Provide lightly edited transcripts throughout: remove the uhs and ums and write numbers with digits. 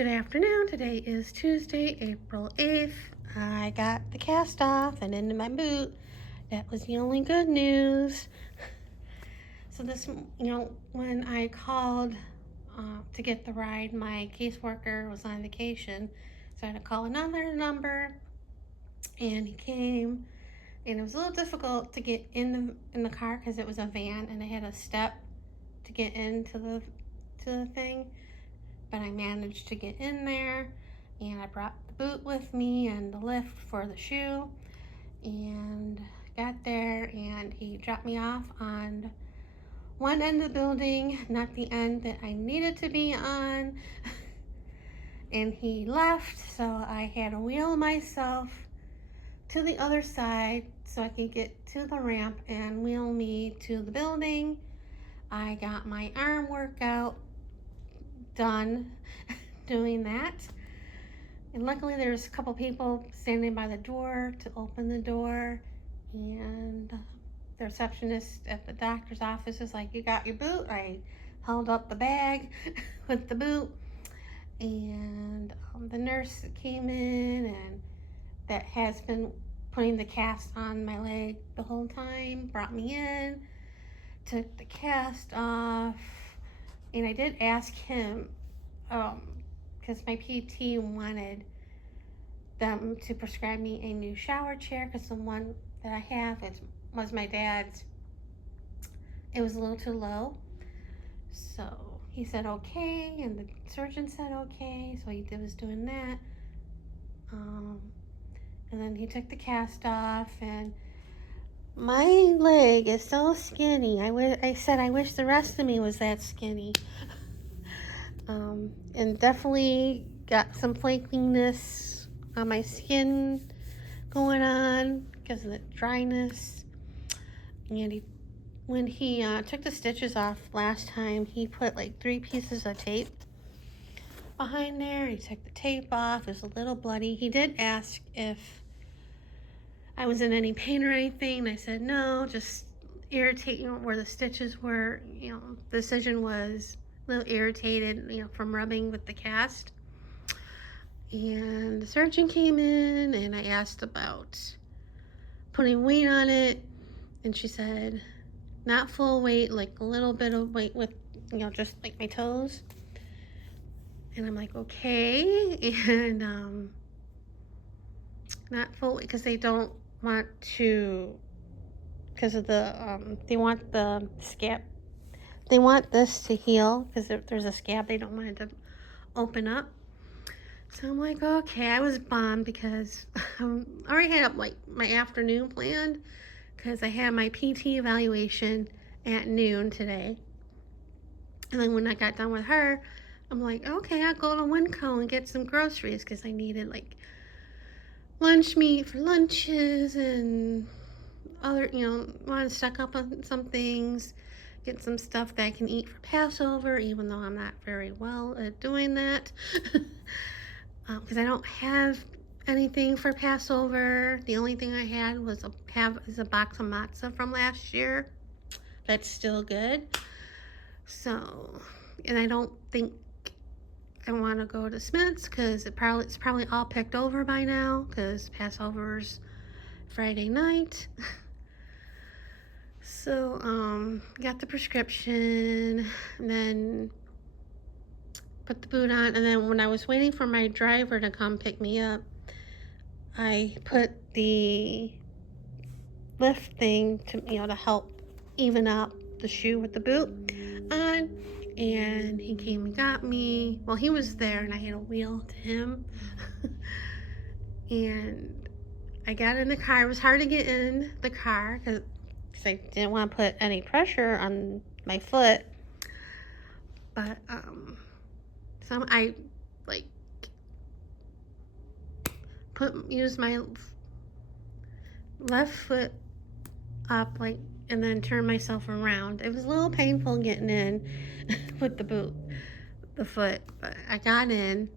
Good afternoon. Today is Tuesday, April 8th. I got the cast off and into my boot. That was the only good news. So when I called to get the ride, my caseworker was on vacation. So I had to call another number and he came, and it was a little difficult to get in the car because it was a van and I had a step to get into the thing. But I managed to get in there, and I brought the boot with me and the lift for the shoe, and got there, and he dropped me off on one end of the building, not the end that I needed to be on. And he left, so I had to wheel myself to the other side so I could get to the ramp and wheel me to the building. I got my arm workout done doing that. And luckily there's a couple people standing by the door to open the door, and the receptionist at the doctor's office is like, "You got your boot?" I held up the bag with the boot, and the nurse came in, and that has been putting the cast on my leg the whole time, brought me in, took the cast off, and I did ask him, because my PT wanted them to prescribe me a new shower chair because the one that I have was my dad's. It was a little too low. So he said okay, and the surgeon said okay, so he was doing that. And then he took the cast off, and my leg is so skinny. I said I wish the rest of me was that skinny. And definitely got some flakiness on my skin going on because of the dryness. And when he took the stitches off last time, he put like 3 pieces of tape behind there. He took the tape off. It was a little bloody. He did ask if I was in any pain or anything. I said no, just irritating where the stitches were. The incision was a little irritated, from rubbing with the cast. And the surgeon came in, and I asked about putting weight on it, and she said not full weight, like a little bit of weight with, just like my toes. And I'm like, okay. And not full weight because they don't want to, because of they want the scab. They want this to heal because if there's a scab, they don't want it to open up. So I'm like, okay. I was bummed because I already had like my afternoon planned because I had my PT evaluation at noon today. And then when I got done with her, I'm like, okay, I'll go to Winco and get some groceries because I needed like lunch meat for lunches and other, want to stock up on some things, get some stuff that I can eat for Passover, even though I'm not very well at doing that. Because I don't have anything for Passover. The only thing I had is a box of matzah from last year. That's still good. So, and I don't think I want to go to Smith's because it's probably all picked over by now because Passover's Friday night. So, got the prescription, and then put the boot on, and then when I was waiting for my driver to come pick me up, I put the lift thing to help even up the shoe with the boot on, and he came and got me. Well, he was there, and I had to wheel to him. And I got in the car. It was hard to get in the car because I didn't want to put any pressure on my foot. But I like use my left foot up, like, and then turn myself around. It was a little painful getting in with the foot, but I got in,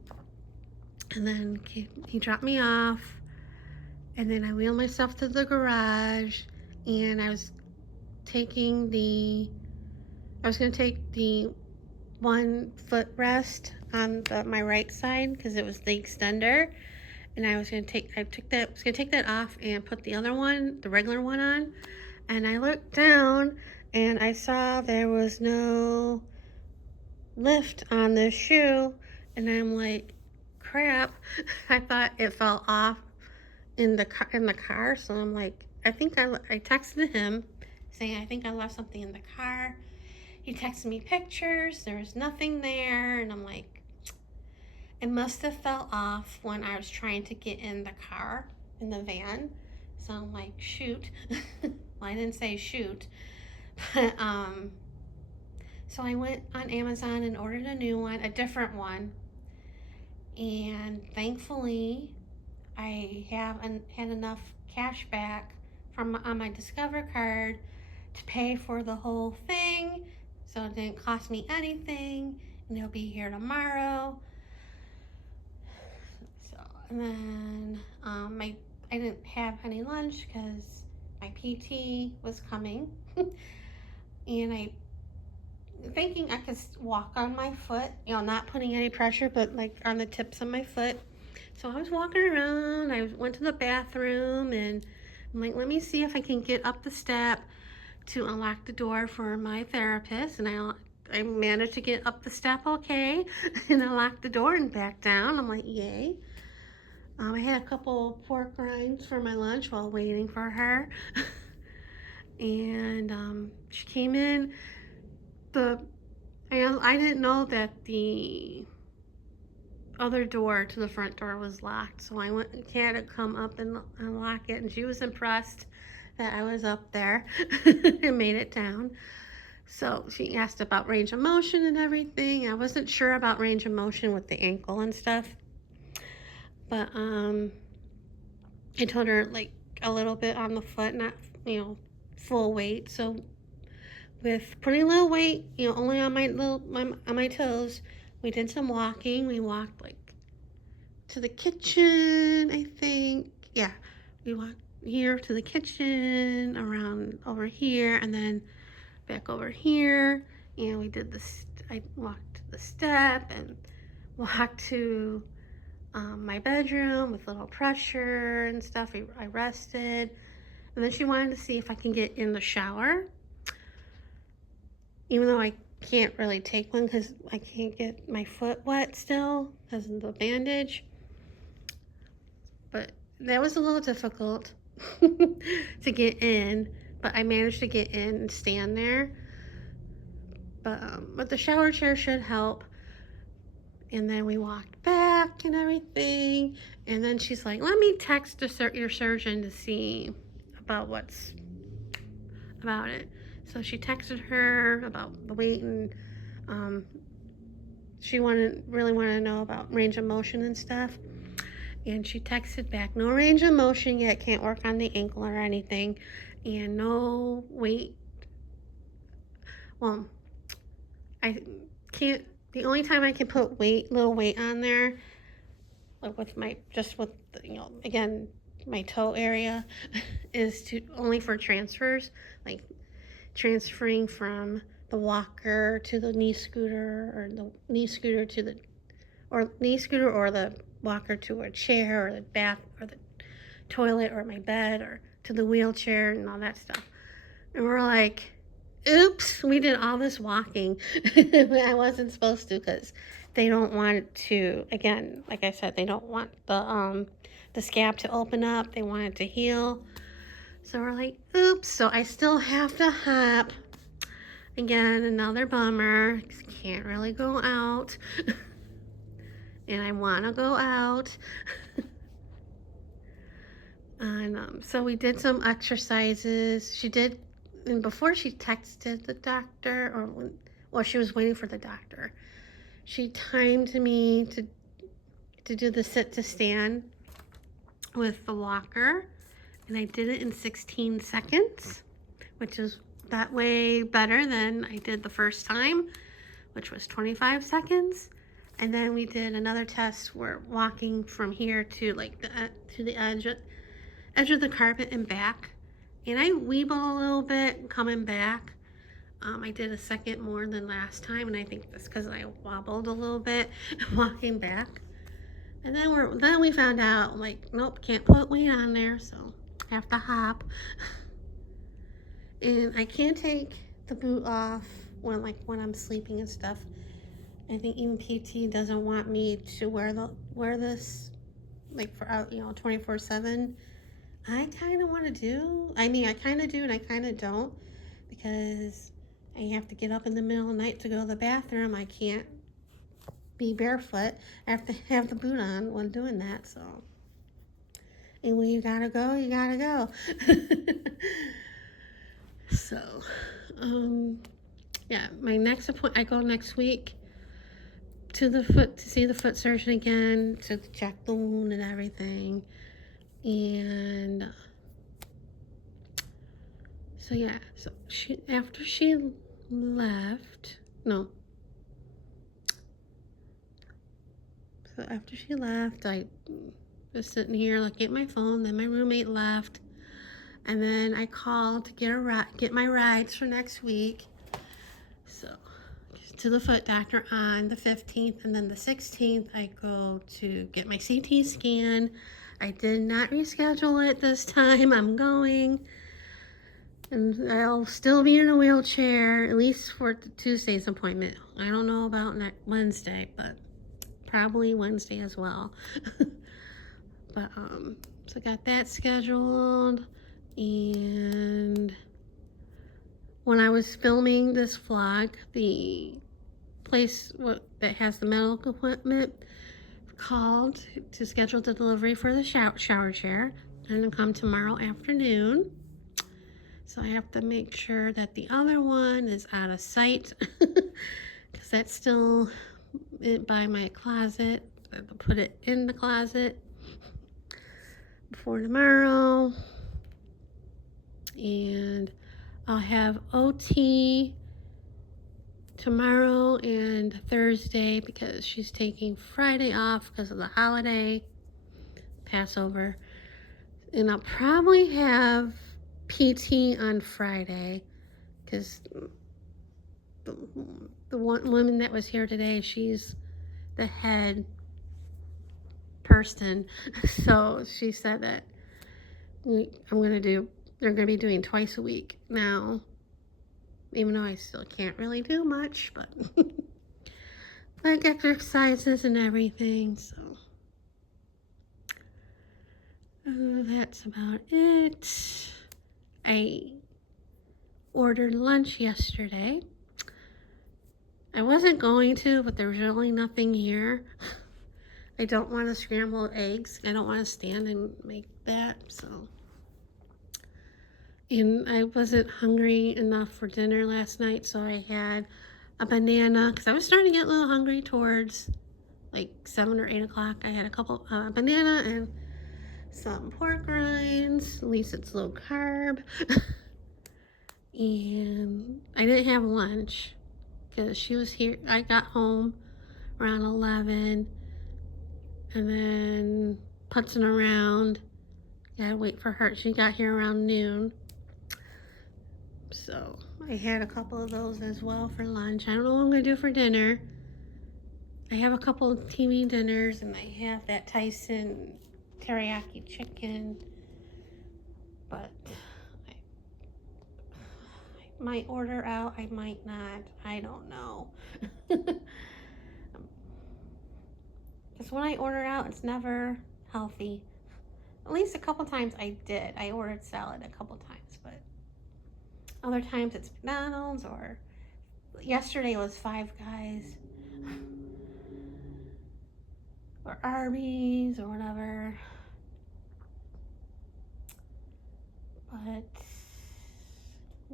and then he dropped me off, and then I wheeled myself to the garage, and I was going to take the one footrest on my right side because it was the extender, and I was gonna take that off and put the other one, the regular one, on. And I looked down and I saw there was no lift on this shoe, and I'm like, crap. I thought it fell off in the car. So I'm like, I texted him saying I think I left something in the car. He texted me pictures. There was nothing there, and I'm like, it must have fell off when I was trying to get in the car, in the van. So I'm like, shoot. Well, I didn't say shoot. But so I went on Amazon and ordered a new one, a different one. And thankfully, I had enough cash back on my Discover card to pay for the whole thing. So it didn't cost me anything, and it'll be here tomorrow. So, and then I didn't have any lunch because my PT was coming. And I thinking I could walk on my foot, not putting any pressure, but like on the tips of my foot. So I was walking around. I went to the bathroom, and I'm like, let me see if I can get up the step to unlock the door for my therapist. And I managed to get up the step okay, and unlock the door and back down. I'm like, yay. I had a couple pork rinds for my lunch while waiting for her. And she came in. I didn't know that the other door to the front door was locked, so I had to come up and unlock it, and she was impressed that I was up there and made it down. So she asked about range of motion and everything. I wasn't sure about range of motion with the ankle and stuff, but I told her like a little bit on the foot, not full weight. So with putting a little weight, only on my toes, we did some walking. We walked like to the kitchen, I think. Yeah, we walked here to the kitchen, around over here, and then back over here. And we did this. I walked to the step and walked to my bedroom with little pressure and stuff. I rested, and then she wanted to see if I can get in the shower, even though I can't really take one because I can't get my foot wet still because of the bandage. But that was a little difficult to get in, but I managed to get in and stand there. But the shower chair should help. And then we walked back and everything. And then she's like, let me text your surgeon to see about it. So she texted her about the weight, and she really wanted to know about range of motion and stuff. And she texted back, no range of motion yet, can't work on the ankle or anything, and no weight. Well, I can't. The only time I can put little weight on there, like with again, my toe area, is only for transfers, like transferring from the walker to the knee scooter, or the knee scooter or the walker to a chair, or the bath, or the toilet, or my bed, or to the wheelchair, and all that stuff. And we're like, oops, we did all this walking. I wasn't supposed to, because they don't want to, again, like I said, they don't want the scab to open up. They want it to heal. So we're like, oops. So I still have to hop. Again, another bummer. Can't really go out. And I want to go out. And so we did some exercises. She did, and before she texted the doctor, she was waiting for the doctor, she timed me to do the sit to stand with the walker, and I did it in 16 seconds, which is that way better than I did the first time, which was 25 seconds. And then we did another test where walking from here to like to the edge of the carpet and back, and I weeble a little bit coming back. I did a second more than last time, and I think that's because I wobbled a little bit walking back. And then we found out, like, nope, can't put weight on there, so have to hop. And I can't take the boot off when I'm sleeping and stuff. I think even PT doesn't want me to wear this like for 24/7. I kind of want to do. I mean, I kind of do and I kind of don't, because I have to get up in the middle of the night to go to the bathroom. I can't be barefoot. I have to have the boot on when doing that. So, and when you gotta go, you gotta go. So, yeah, my next appointment, I go next week to see the foot surgeon again to check the wound and everything. And so yeah, so after she left, I was sitting here looking at my phone. Then my roommate left, and then I called to get my rides for next week. So to the foot doctor on the 15th, and then the 16th I go to get my CT scan. I did not reschedule it this time. I'm going, and I'll still be in a wheelchair, at least for Tuesday's appointment. I don't know about next Wednesday, but probably Wednesday as well. But so got that scheduled. And when I was filming this vlog, the place that has the medical equipment called to schedule the delivery for the shower chair, and come tomorrow afternoon. So I have to make sure that the other one is out of sight, because that's still by my closet. I have to put it in the closet before tomorrow. And I'll have OT tomorrow and Thursday, because she's taking Friday off because of the holiday, Passover. And I'll probably have PT on Friday, because the one woman that was here today, she's the head person. So she said that they're going to be doing twice a week now, even though I still can't really do much, but like exercises and everything. So that's about it. I ordered lunch yesterday. I wasn't going to, but there was really nothing here. I don't want to scramble eggs. I don't want to stand and make that, so. And I wasn't hungry enough for dinner last night, so I had a banana, because I was starting to get a little hungry towards like 7 or 8 o'clock. I had a couple banana and some pork rinds. At least it's low carb. And I didn't have lunch because she was here. I got home around 11, and then putzing around. Gotta wait for her. She got here around noon. So I had a couple of those as well for lunch. I don't know what I'm gonna do for dinner. I have a couple of TV dinners, and I have that Tyson teriyaki chicken, but I might order out. I might not. I don't know. Because when I order out, it's never healthy. At least a couple times I did. I ordered salad a couple times, but other times it's McDonald's, or yesterday was Five Guys or Arby's or whatever. But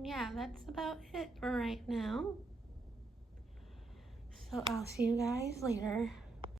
yeah, that's about it for right now. So I'll see you guys later.